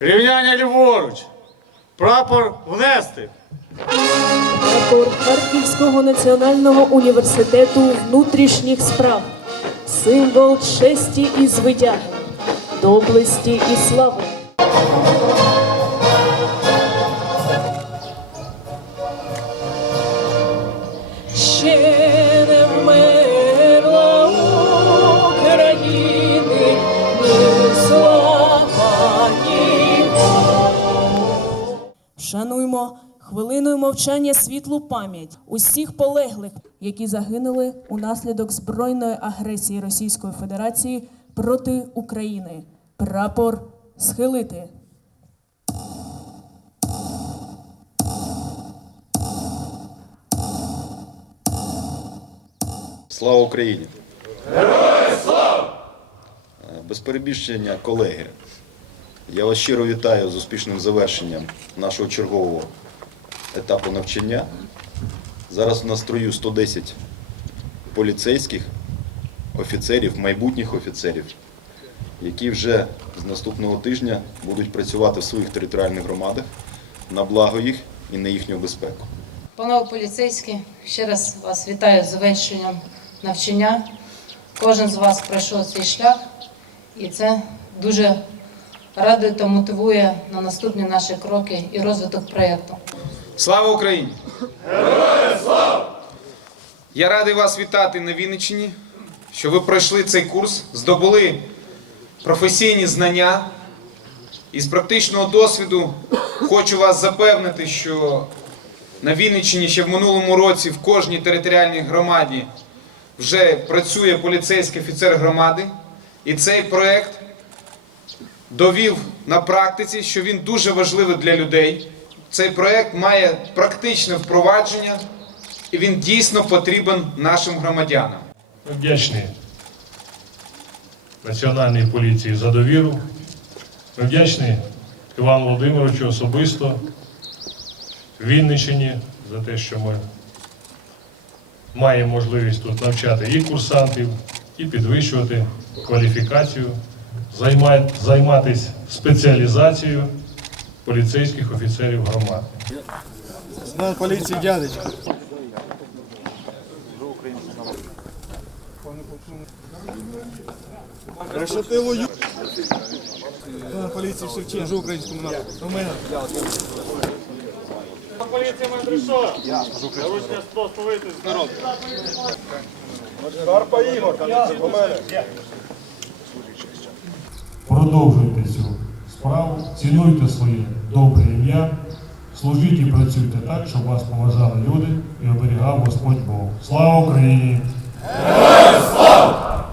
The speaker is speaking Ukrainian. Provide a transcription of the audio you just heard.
Рівняння ліворуч. Прапор внести. Прапор Харківського національного університету внутрішніх справ, символ честі і звитяги, доблесті і слави. Вшануймо хвилиною мовчання світлу пам'ять усіх полеглих, які загинули унаслідок збройної агресії Російської Федерації проти України. Прапор схилити. Слава Україні! Героям слава! Без перебільшення, колеги. Я вас щиро вітаю з успішним завершенням нашого чергового етапу навчання. Зараз у нас в строю 110 поліцейських офіцерів, майбутніх офіцерів, які вже з наступного тижня будуть працювати в своїх територіальних громадах на благо їх і на їхню безпеку. Панове поліцейські, ще раз вас вітаю з завершенням навчання. Кожен з вас пройшов цей шлях, і це дуже радує та мотивує на наступні наші кроки і розвиток проєкту. Слава Україні! Героям слава! Я радий вас вітати на Вінниччині, що ви пройшли цей курс, здобули професійні знання. І з практичного досвіду хочу вас запевнити, що на Вінниччині ще в минулому році в кожній територіальній громаді вже працює поліцейський офіцер громади. І цей проект довів на практиці, що він дуже важливий для людей. Цей проект має практичне впровадження, і він дійсно потрібен нашим громадянам. Ми вдячні Національній поліції за довіру. Ми вдячні Івану Володимировичу особисто, Вінниччині за те, що ми маємо можливість тут навчати і курсантів, і підвищувати кваліфікацію, займатися спеціалізацією поліцейських офіцерів громади. Лейтенант поліції дядечко. Хорошо ти поліції Шевченко. Служу українському народу. У мене. Продовжуйте цю справу, цінуйте своє добре ім'я, служіть і працюйте так, щоб вас поважали люди і оберігав Господь Бог. Слава Україні! Слава!